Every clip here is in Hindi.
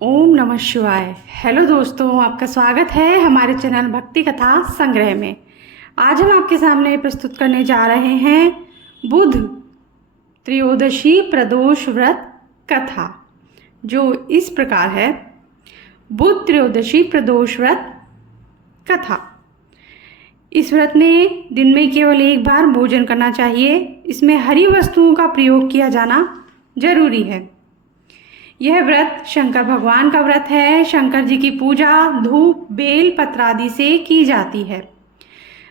ओम नमः शिवाय। हेलो दोस्तों, आपका स्वागत है हमारे चैनल भक्ति कथा संग्रह में। आज हम आपके सामने प्रस्तुत करने जा रहे हैं बुध त्रयोदशी प्रदोष व्रत कथा, जो इस प्रकार है। बुध त्रयोदशी प्रदोष व्रत कथा। इस व्रत में दिन में केवल एक बार भोजन करना चाहिए। इसमें हरी वस्तुओं का प्रयोग किया जाना जरूरी है। यह व्रत शंकर भगवान का व्रत है। शंकर जी की पूजा धूप बेल पत्र आदि से की जाती है।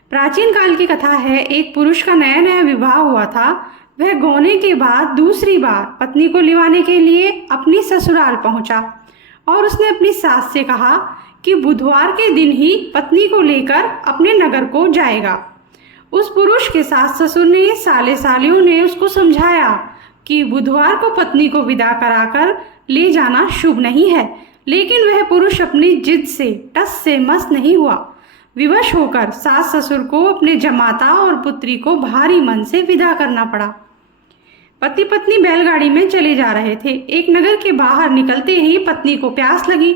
प्राचीन काल की कथा है। एक पुरुष का नया नया विवाह हुआ था। वह गौने के बाद दूसरी बार पत्नी को लिवाने के लिए अपनी ससुराल पहुंचा और उसने अपनी सास से कहा कि बुधवार के दिन ही पत्नी को लेकर अपने नगर को जाएगा। उस पुरुष के सास ससुर ने साले सालियों ने उसको समझाया कि बुधवार को पत्नी को विदा कराकर ले जाना शुभ नहीं है, लेकिन वह पुरुष अपनी जिद से टस से मस नहीं हुआ। विवश होकर सास ससुर को अपने जमाता और पुत्री को भारी मन से विदा करना पड़ा। पति पत्नी बैलगाड़ी में चले जा रहे थे। एक नगर के बाहर निकलते ही पत्नी को प्यास लगी।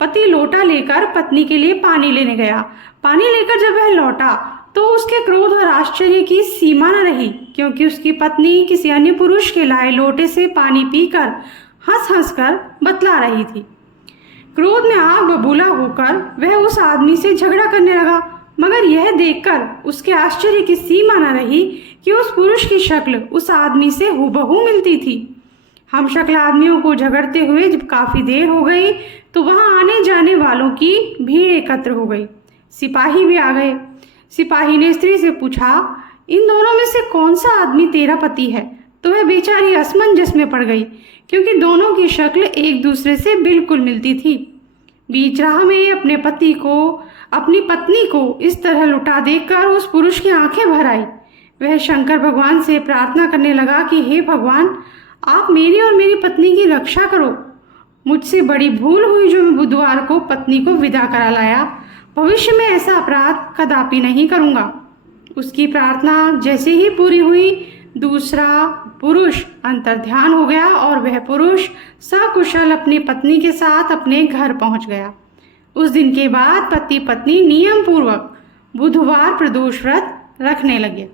पति लोटा लेकर पत्नी के लिए पानी लेने गया। पानी लेकर जब वह लौटा तो उसके क्रोध और आश्चर्य की सीमा न रही, क्योंकि उसकी पत्नी किसी अन्य पुरुष के लाए लोटे से पानी पीकर हंस हंस कर बतला रही थी। क्रोध में आग बबूला होकर वह उस आदमी से झगड़ा करने लगा, मगर यह देखकर उसके आश्चर्य की सीमा न रही कि उस पुरुष की शक्ल उस आदमी से हूबहू मिलती थी। हम शक्ल आदमियों को झगड़ते हुए जब काफी देर हो गई तो वहां आने जाने वालों की भीड़ एकत्र हो गई। सिपाही भी आ गए। सिपाही ने स्त्री से पूछा, इन दोनों में से कौन सा आदमी तेरा पति है? तो वह बेचारी असमंजस में पड़ गई, क्योंकि दोनों की शक्ल एक दूसरे से बिल्कुल मिलती थी। बीच राह में अपनी पत्नी को इस तरह लुटा देखकर उस पुरुष की आंखें भर आई। वह शंकर भगवान से प्रार्थना करने लगा कि हे भगवान, आप मेरी और मेरी पत्नी की रक्षा करो। मुझसे बड़ी भूल हुई जो मैं बुधवार को पत्नी को विदा करा लाया। भविष्य में ऐसा अपराध कदापि नहीं करूँगा। उसकी प्रार्थना जैसे ही पूरी हुई, दूसरा पुरुष अंतर्ध्यान हो गया और वह पुरुष सकुशल अपनी पत्नी के साथ अपने घर पहुंच गया। उस दिन के बाद पति पत्नी नियम पूर्वक बुधवार प्रदोष व्रत रखने लगे।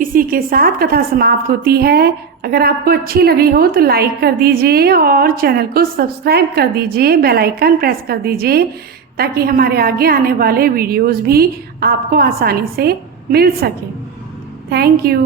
इसी के साथ कथा समाप्त होती है। अगर आपको अच्छी लगी हो तो लाइक कर दीजिए और चैनल को सब्सक्राइब कर दीजिए, बेल आइकन प्रेस कर दीजिए, ताकि हमारे आगे आने वाले वीडियोस भी आपको आसानी से मिल सके। Thank you.